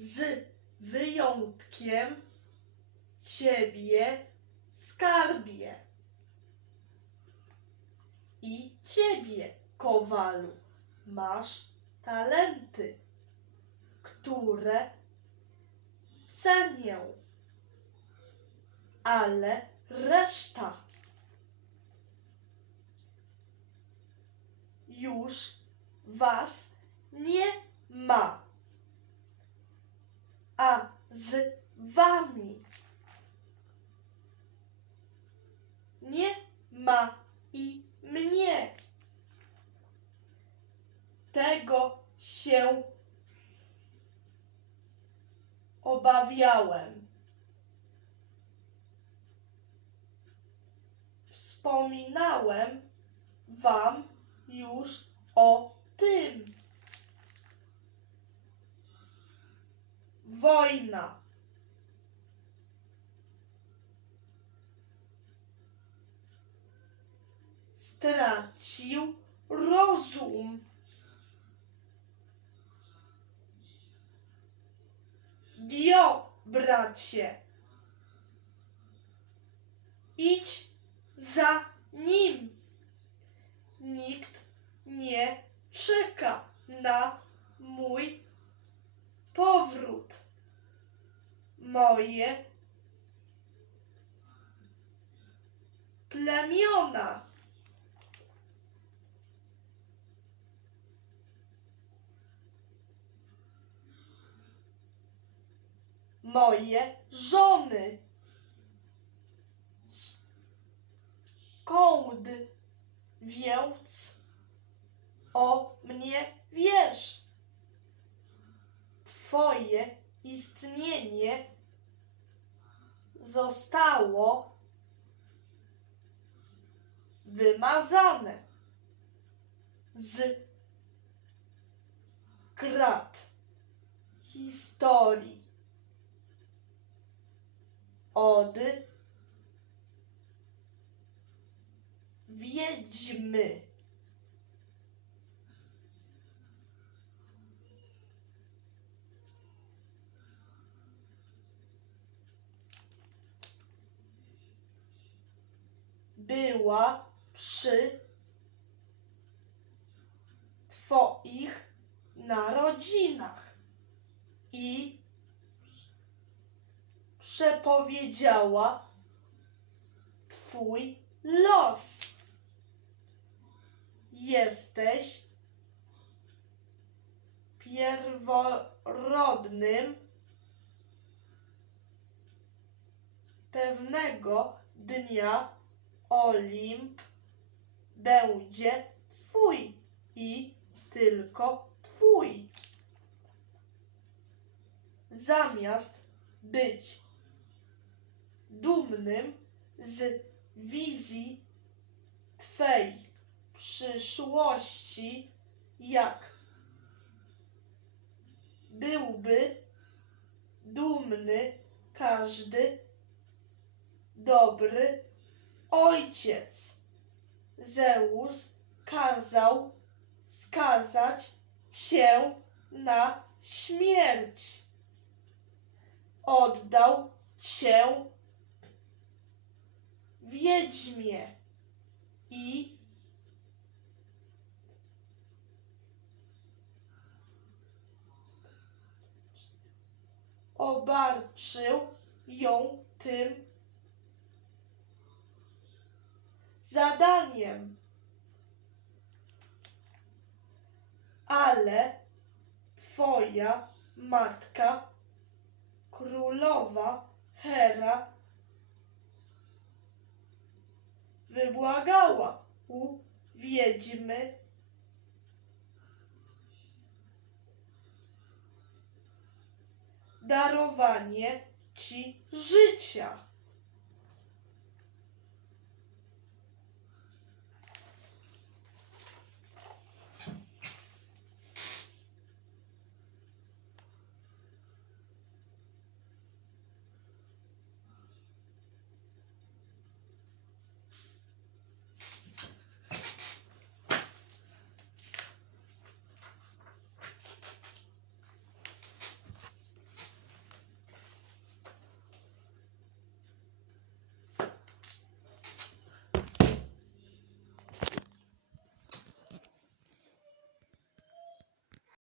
z wyjątkiem ciebie, skarbie. I ciebie, kowalu, masz talenty, które cenię, ale reszta już was nie ma. A z wami nie ma i mnie. Tego się obawiałem. Wspominałem wam już o tym. Wojna. Stracił rozum. Dio, bracie. Idź za plemiona. Moje żony. Skąd więc o mnie wiesz? Twoje istnienie zostało wymazane z krat historii od wiedźmy. była przy Twoich narodzinach i przepowiedziała Twój los. Jesteś pierworodnym pewnego dnia Olimp będzie Twój i tylko Twój. Zamiast być dumnym z wizji Twej przyszłości, jak byłby dumny każdy dobry ojciec. Zeus kazał skazać cię na śmierć. Oddał cię wiedźmie i obarczył ją tym zadaniem. Ale twoja matka, królowa Hera, wybłagała u wiedźmy darowanie ci życia.